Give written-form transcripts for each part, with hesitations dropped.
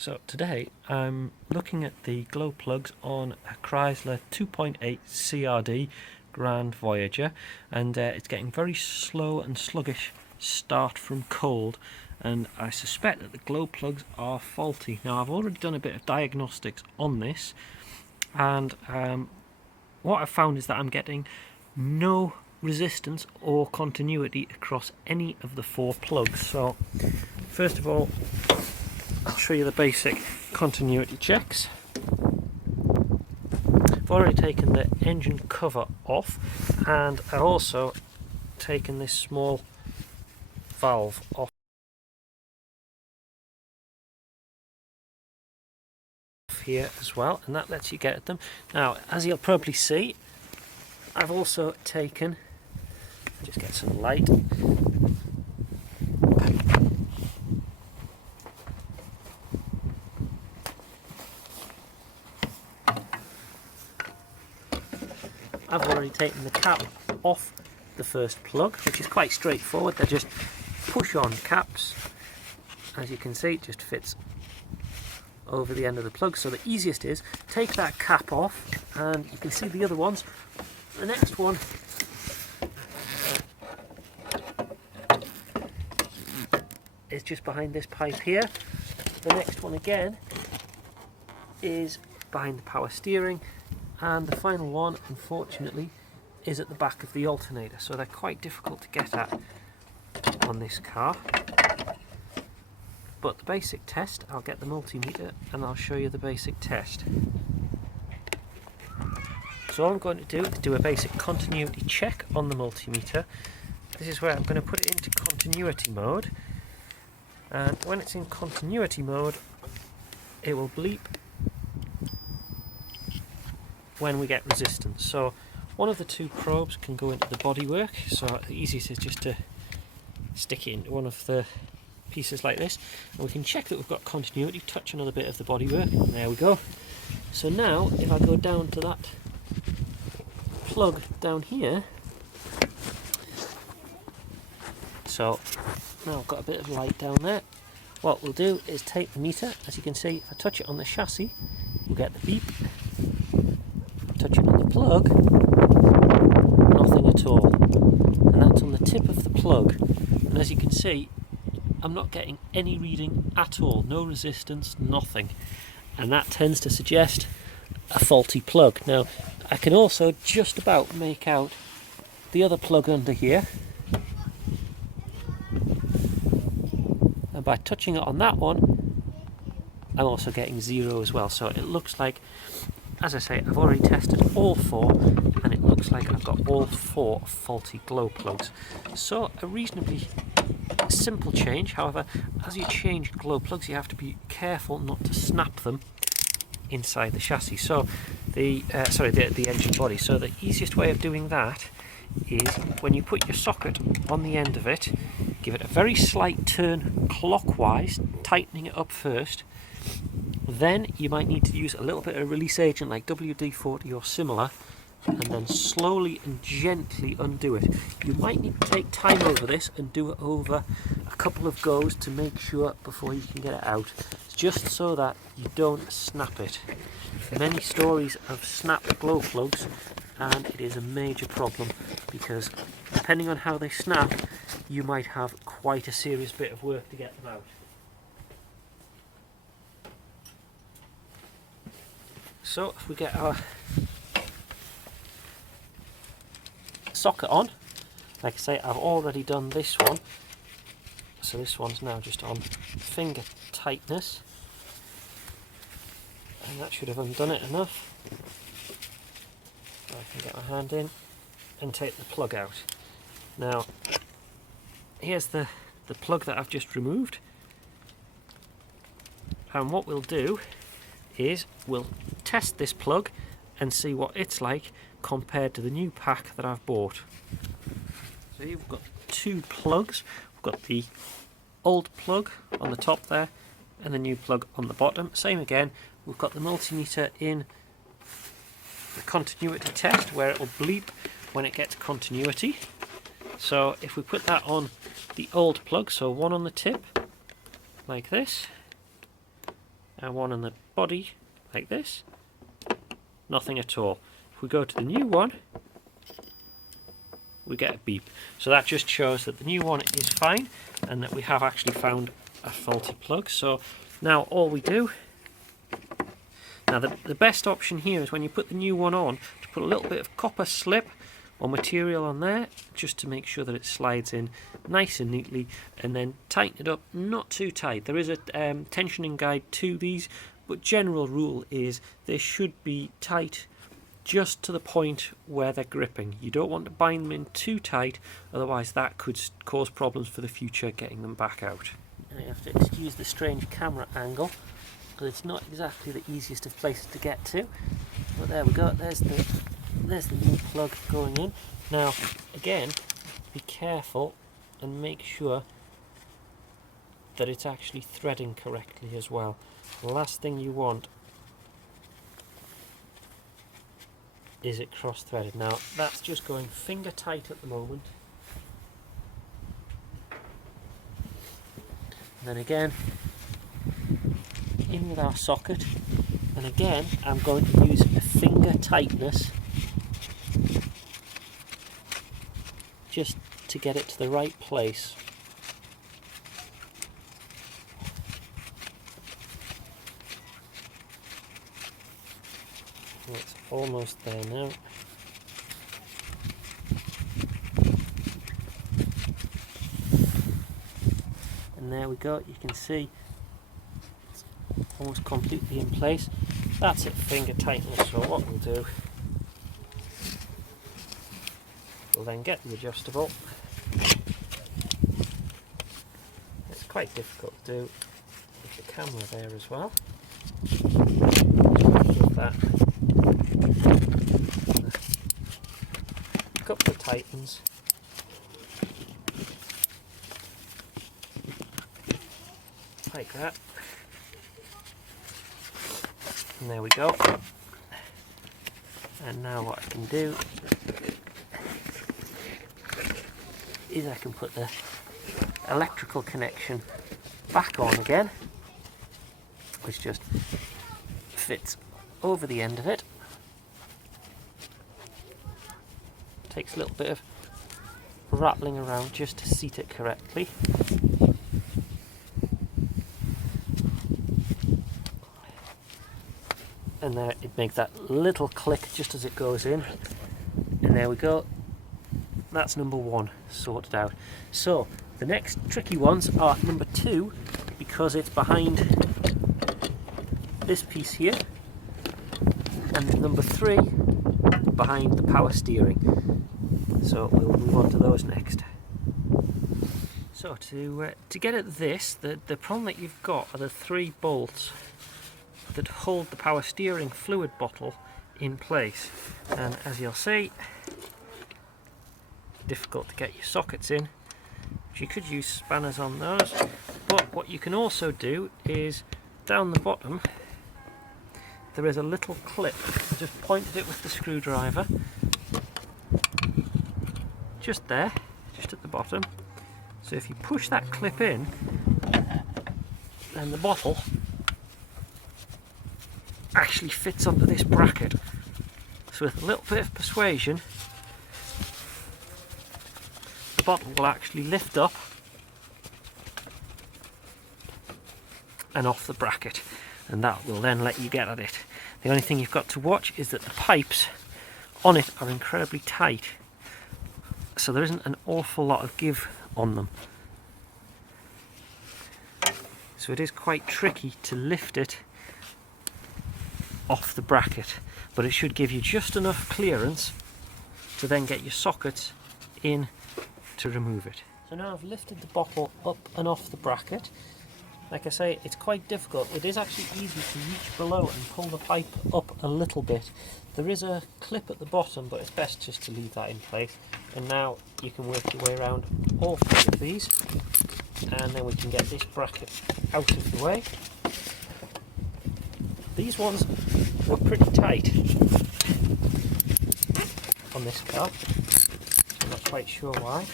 So today I'm looking at the glow plugs on a Chrysler 2.8 CRD Grand Voyager, and it's getting very slow and sluggish start from cold, and I suspect that the glow plugs are faulty. Now I've already done a bit of diagnostics on this, and what I've found is that I'm getting no resistance or continuity across any of the four plugs. So first of all, I'll show you the basic continuity checks. I've already taken the engine cover off, and I've also taken this small valve off here as well, and that lets you get at them. Now, as you'll probably see, I've also taken, just get some light, I've already taken the cap off the first plug, which is quite straightforward. They're just push-on caps. As you can see, it just fits over the end of the plug. So the easiest is take that cap off, and you can see the other ones. The next one is just behind this pipe here. The next one again is behind the power steering. And the final one, unfortunately, is at the back of the alternator, so they're quite difficult to get at on this car. But the basic test, I'll get the multimeter and I'll show you the basic test. So all I'm going to do is do a basic continuity check on the multimeter. This is where I'm going to put it into continuity mode, and when it's in continuity mode, it will bleep when we get resistance. So one of the two probes can go into the bodywork, so the easiest is just to stick it into one of the pieces like this, and we can check that we've got continuity, touch another bit of the bodywork, and there we go. So now if I go down to that plug down here, so now I've got a bit of light down there, what we'll do is take the meter. As you can see, if I touch it on the chassis, we'll get the beep. Touch it on the plug, nothing at all, and that's on the tip of the plug. And as you can see, I'm not getting any reading at all, no resistance, nothing, and that tends to suggest a faulty plug. Now I can also just about make out the other plug under here, and by touching it on that one, I'm also getting zero as well. So it looks like, as I say, I've already tested all four, and it looks like I've got all four faulty glow plugs. So a reasonably simple change. However, as you change glow plugs, you have to be careful not to snap them inside the chassis. So the engine body. So the easiest way of doing that is when you put your socket on the end of it, give it a very slight turn clockwise, tightening it up first. Then you might need to use a little bit of release agent like WD-40 or similar, and then slowly and gently undo it. You might need to take time over this and do it over a couple of goes to make sure before you can get it out, just so that you don't snap it. Many stories of snapped glow plugs, and it is a major problem because depending on how they snap, you might have quite a serious bit of work to get them out. So if we get our socket on, like I say, I've already done this one, so this one's now just on finger tightness, and that should have undone it enough. So I can get my hand in and take the plug out. Now here's the plug that I've just removed, and what we'll do is we'll test this plug and see what it's like compared to the new pack that I've bought. So here we've got two plugs. We've got the old plug on the top there and the new plug on the bottom. Same again, we've got the multimeter in the continuity test where it will bleep when it gets continuity. So if we put that on the old plug, so one on the tip like this, and one on the body like this, nothing at all. If we go to the new one, we get a beep. So that just shows that the new one is fine and that we have actually found a faulty plug. So now all we do, now the best option here is when you put the new one on, to put a little bit of copper slip or material on there, just to make sure that it slides in nice and neatly, and then tighten it up, not too tight. There is a tensioning guide to these, but general rule is they should be tight just to the point where they're gripping. You don't want to bind them in too tight, otherwise that could cause problems for the future getting them back out. Now you have to excuse the strange camera angle, because it's not exactly the easiest of places to get to. But there we go, there's the new plug going in. Now again, be careful and make sure that it's actually threading correctly as well. The last thing you want is it cross-threaded. Now that's just going finger tight at the moment. And then again, in with our socket, and again I'm going to use a finger tightness just to get it to the right place. It's almost there now. And there we go, you can see it's almost completely in place. That's it, finger tightness. So what we'll do, we'll then get the adjustable. It's quite difficult to do with the camera there as well. Give that a couple of tightens. Like that. And there we go. And now what I can do is I can put the electrical connection back on again, which just fits over the end of it. Takes a little bit of rattling around just to seat it correctly. And there it makes that little click just as it goes in. And there we go. That's number one sorted out. So the next tricky ones are number two, because it's behind this piece here, and number three behind the power steering. So we'll move on to those next. So to get at this, the problem that you've got are the three bolts that hold the power steering fluid bottle in place, and as you'll see, difficult to get your sockets in. You could use spanners on those, but what you can also do is down the bottom there is a little clip. I just pointed it with the screwdriver just there, just at the bottom. So if you push that clip in, then the bottle actually fits onto this bracket. So with a little bit of persuasion, the bottle will actually lift up and off the bracket, and that will then let you get at it. The only thing you've got to watch is that the pipes on it are incredibly tight, so there isn't an awful lot of give on them. So it is quite tricky to lift it off the bracket, but it should give you just enough clearance to then get your sockets in to remove it. So now I've lifted the bottle up and off the bracket. Like I say, it's quite difficult. It is actually easy to reach below and pull the pipe up a little bit. There is a clip at the bottom, but it's best just to leave that in place. And now you can work your way around all three of these, and then we can get this bracket out of the way. These ones were pretty tight on this car, I'm not quite sure why.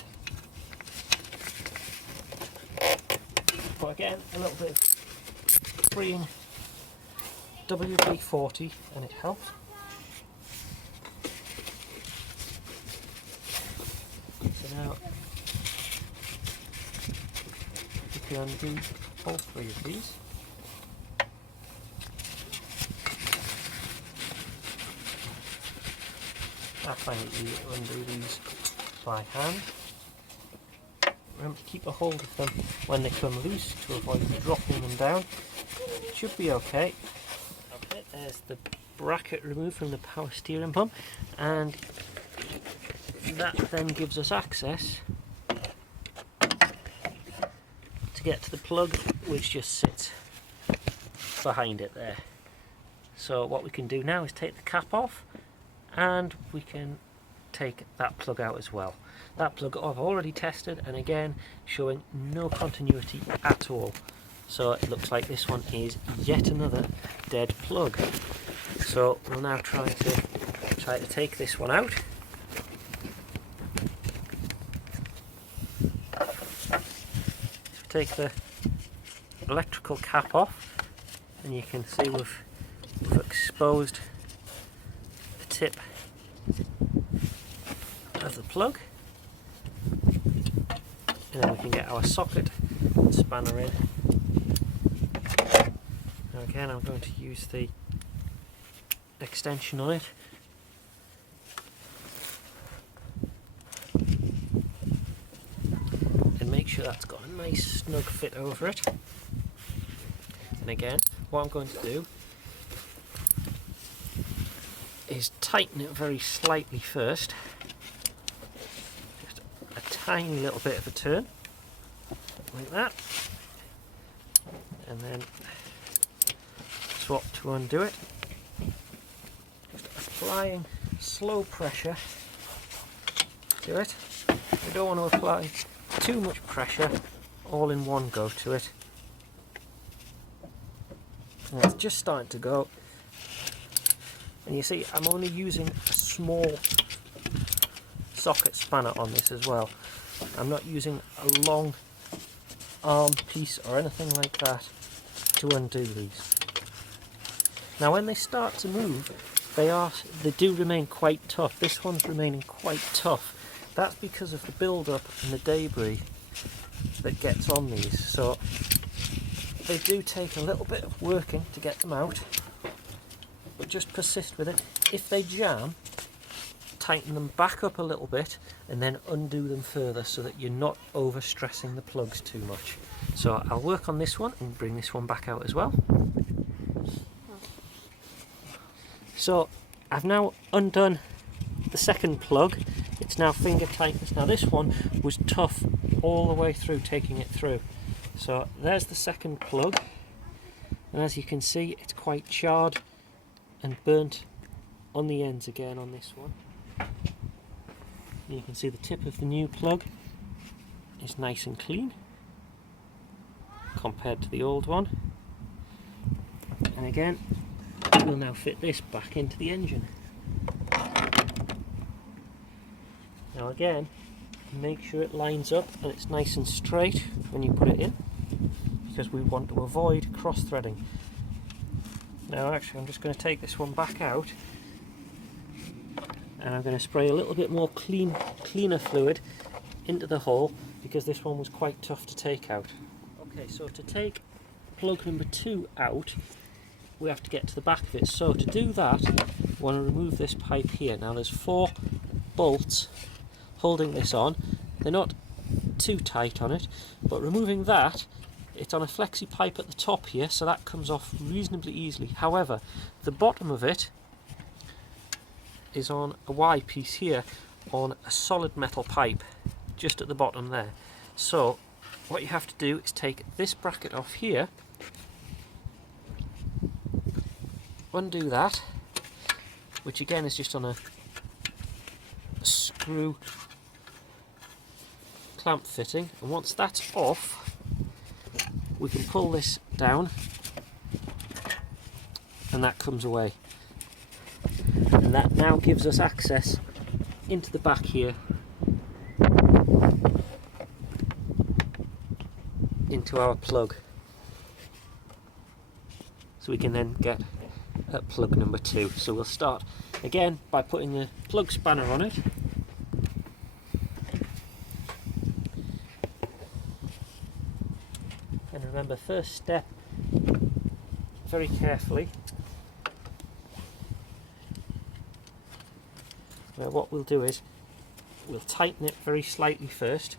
But again, a little bit of freeing WD-40 and it helps. So now you can undo all three of these. I find it easy to undo these by hand. Remember to keep a hold of them when they come loose to avoid dropping them down. Should be okay. Okay, there's the bracket removed from the power steering pump, and that then gives us access to get to the plug which just sits behind it there. So what we can do now is take the cap off, and we can take that plug out as well. That plug I've already tested, and again showing no continuity at all. So it looks like this one is yet another dead plug. So we'll now try to take this one out. So take the electrical cap off, and you can see we've exposed the tip of the plug, and then we can get our socket and spanner in. Now again, I'm going to use the extension on it. And make sure that's got a nice snug fit over it. And again, what I'm going to do is tighten it very slightly first. Just a tiny little bit of a turn, like that. And then swap to undo it. Just applying slow pressure to it. We don't want to apply too much pressure all in one go to it. And it's just starting to go. And you see, I'm only using a small socket spanner on this as well. I'm not using a long arm piece or anything like that to undo these. Now when they start to move, they do remain quite tough. This one's remaining quite tough. That's because of the build-up and the debris that gets on these. So they do take a little bit of working to get them out, but just persist with it. If they jam, tighten them back up a little bit and then undo them further so that you're not overstressing the plugs too much. So I'll work on this one and bring this one back out as well. So I've now undone the second plug. It's now finger tightness. Now this one was tough all the way through, taking it through. So there's the second plug, and as you can see, it's quite charred and burnt on the ends again on this one. You can see the tip of the new plug is nice and clean compared to the old one. And again, we'll now fit this back into the engine. Now again, make sure it lines up and it's nice and straight when you put it in, because we want to avoid cross-threading. Now actually, I'm just going to take this one back out, and I'm going to spray a little bit more cleaner fluid into the hole, because this one was quite tough to take out. Okay, so to take plug number 2 out, we have to get to the back of it. So to do that, we want to remove this pipe here. Now there's 4 bolts holding this on. They're not too tight on it, but removing that, it's on a flexi pipe at the top here, so that comes off reasonably easily. However, the bottom of it is on a Y piece here on a solid metal pipe just at the bottom there. So what you have to do is take this bracket off here, undo that, which again is just on a screw clamp fitting, and once that's off, we can pull this down and that comes away, and that now gives us access into the back here into our plug, so we can then get at plug number 2. So we'll start again by putting the plug spanner on it. And remember, first step, very carefully. Now what we'll do is we'll tighten it very slightly first.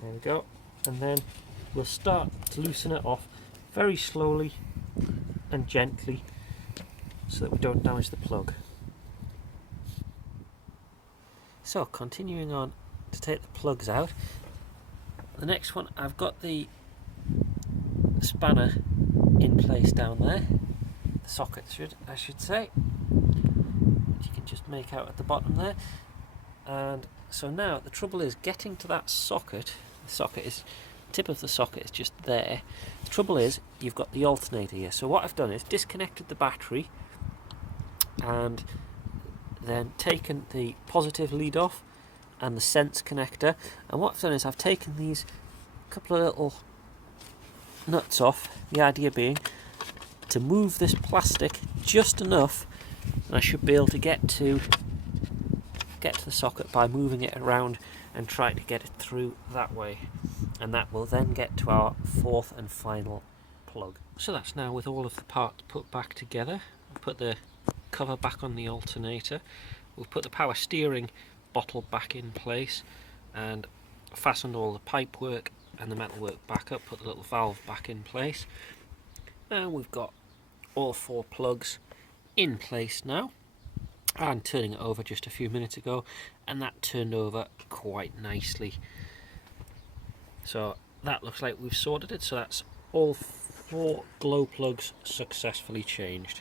There we go. And then we'll start to loosen it off very slowly and gently so that we don't damage the plug. So continuing on to take the plugs out. The next one, I've got the spanner in place down there, the socket I should say, which you can just make out at the bottom there. And so now the trouble is getting to that socket. The socket is, tip of the socket is just there. The trouble is you've got the alternator here. So what I've done is disconnected the battery and then taken the positive lead off and the sense connector, and what I've done is I've taken these couple of little nuts off, the idea being to move this plastic just enough and I should be able to get to the socket by moving it around and try to get it through that way, and that will then get to our fourth and final plug. So that's now with all of the parts put back together. I'll put the cover back on the alternator, we'll put the power steering bottle back in place and fastened all the pipe work and the metal work back up, put the little valve back in place, and we've got all 4 plugs in place now. And turning it over just a few minutes ago, and that turned over quite nicely. So that looks like we've sorted it. So that's all 4 glow plugs successfully changed.